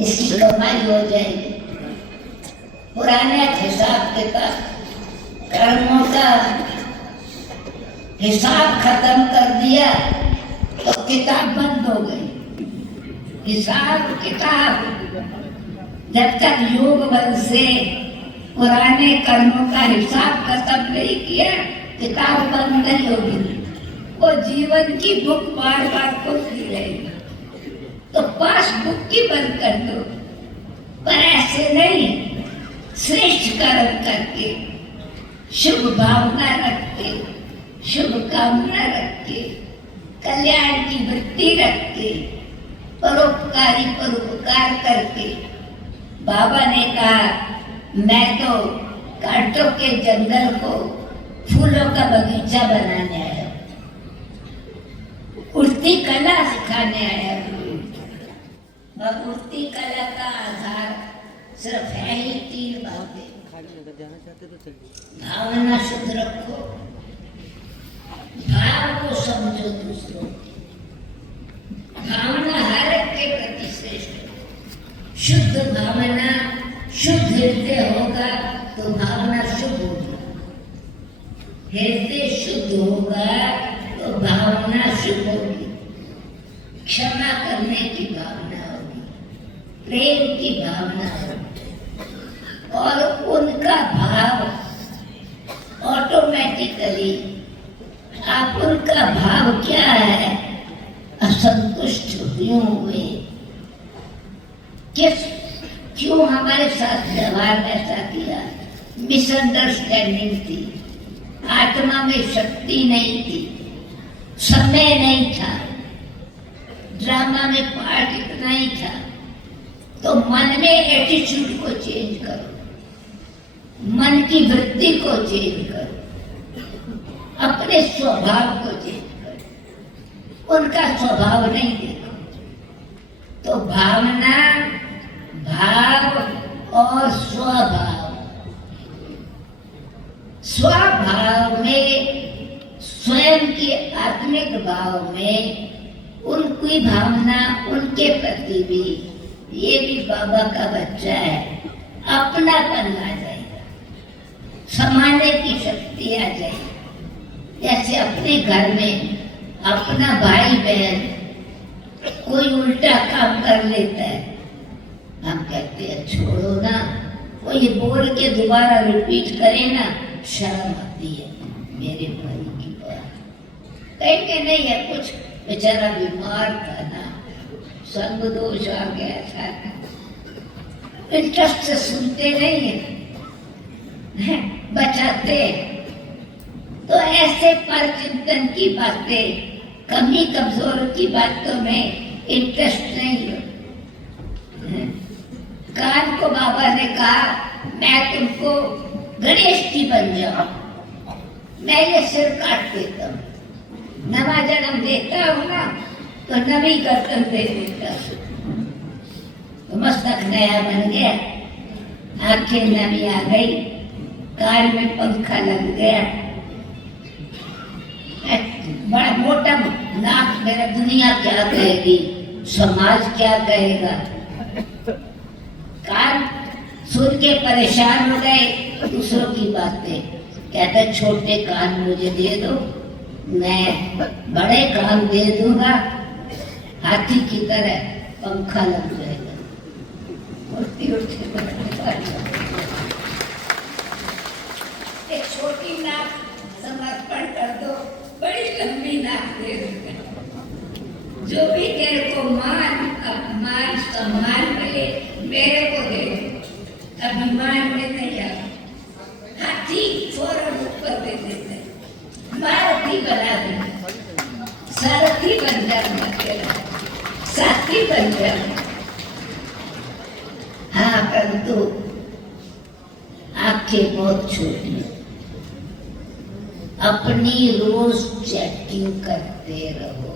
इसकी कमाई हो जाएगी। पुराने हिसाब किताब कर्मों का हिसाब खत्म कर दिया तो किताब बंद हो गई। हिसाब किताब जब तक योग बल से पुराने कर्मों का हिसाब खत्म नहीं किया, किताब बंद नहीं होगी। वो जीवन की बुक बार बार खुलती रहेगी। तो पासबुक की बंद कर दो, पर ऐसे नहीं, श्रेष्ठ कर्म करके, शुभ भावना रख के, शुभ कामना रख के, कल्याण की वृत्ति रख के, परोपकारी परोपकार करके। बाबा ने कहा मैं तो कांटों के जंगल को फूलों का बगीचा बनाने आया, उड़ती कला सिखाने आया हूँ। और उड़ती कला का आधार सिर्फ है ही 3 बातें। भावना शुद्ध रखो, भाव को समझो दूसरों, भावना हर एक के प्रति श्रेष्ठ। शुद्ध भावना, शुद्ध हृदय होगा तो भावना शुद्ध होगी। हृदय शुद्ध होगा तो भावना शुद्ध होगी। क्षमा करने की भावना होगी, प्रेम की भावना होगी, और उनका भाव ऑटोमेटिकली, आप उनका भाव क्या है, असंतुष्ट क्यों हुए, क्यों हमारे साथ व्यवहार ऐसा किया, मिसअंडरस्टैंडिंग थी, आत्मा में शक्ति नहीं थी, समय नहीं था, ड्रामा में पार्ट इतना ही था। तो मन में एटीट्यूड को चेंज करो, मन की वृत्ति को चेंज करो, अपने स्वभाव को चेंज करो, उनका स्वभाव नहीं देखो। तो भावना, भाव और स्वभाव, स्वभाव में, स्वयं के आत्मिक भाव में उनकी भावना, उनके प्रति भी, ये भी बाबा का बच्चा है, अपनापन आ जाएगा, समाने की शक्ति आ जाएगी। जैसे अपने घर में अपना भाई बहन कोई उल्टा काम कर लेता है, हम कहते हैं छोड़ो ना, वो ये बोल के दोबारा रिपीट करे ना, शर्म आती है मेरे भाई की बात। कहेंगे नहीं है, कुछ बेचारा बीमार था ना, संग दोष आ गया था, इंटरेस्ट से सुनते नहीं है, बचाते। तो ऐसे पर चिंतन की बातें, कमी कमजोर की बातों में इंटरेस्ट नहीं हो। कान को बाबा ने कहा मैं तुमको गणेश जी बन जाऊं, मैं ये सिर काट देता हूँ, नवा जन्म देता हूँ ना, तो नवी गर्दन दे देता हूँ। तो मस्तक नया बन गया, आंखें नवी आ गई, कान में पंखा लग गया, बड़ा मोटा नाक, मेरा दुनिया क्या कहेगी, समाज क्या कहेगा। कान सुन के परेशान हो गए दूसरों की बातें, कहते छोटे कान मुझे दे दो, मैं बड़े कान दे दूंगा, हाथी की तरह पंखा लग जाएगा। उड़ती उड़ती एक छोटी नाक समर्पण कर दो, बड़ी लंबी नाक दे दूंगा। जो भी तेरे को मान अपमान सम्मान मिले मेरे को दे, अभिमान में नहीं आ। हाथी फौरन ऊपर दे देते, मारती बना देना, सारथी बन जाना, साथी बन जाना। हाँ, परंतु आंखें बहुत छोटी, अपनी रोज चेकिंग करते रहो।